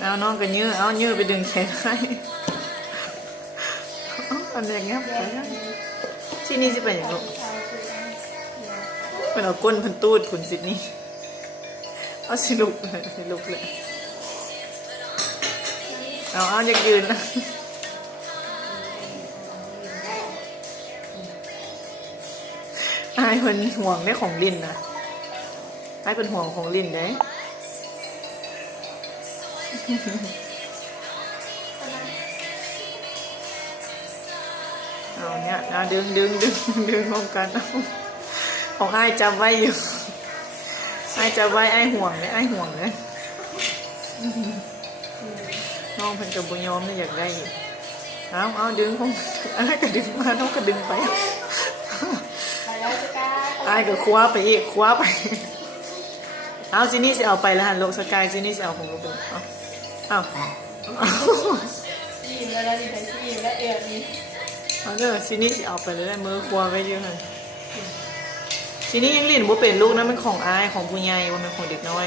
เอาน้องก็ยื้อเอายื้อไปดึงแขนให้อันอย่างเงี้ยไปได้ที่นี่สิไปอย่างลูกเป็นเอาก้นพันตูดผุนสินี่เอาสิลุกเลยสิลุกเลยเอาอยากยืนนะไอ้คนห่วงได้ของลินนะไอ้เป็นห่วงของลินได้เอาเนี่ยนะดึงพร้อมกันของไอ้จำไว้อยู่ไอ้จำไว้ไอ้ห่วงเลยไอ้ห่วงเลยน้องเพิ่นกับบุญยอมเนี่ยอยากได้เอาดึงของไอ้ก็ดึงมาน้องก็ดึงไปไอ้ก็คว้าไปอีกคว้าไปเอาซินี่สิเอาไปแล้วฮันโลกสกายซินี่สิเอาของลูกไปเอายิ้มแล้วนี่ใส่ยิ้มแล้วเอวนี่เอาเด้อซินี่สิเอาไปเลยมือคว้าไว้เยอะเลยซินี่ยังเล่นบ่เป็นลูกนะมันของอายของผู้ใหญ่ว่ามันของเด็กน้อย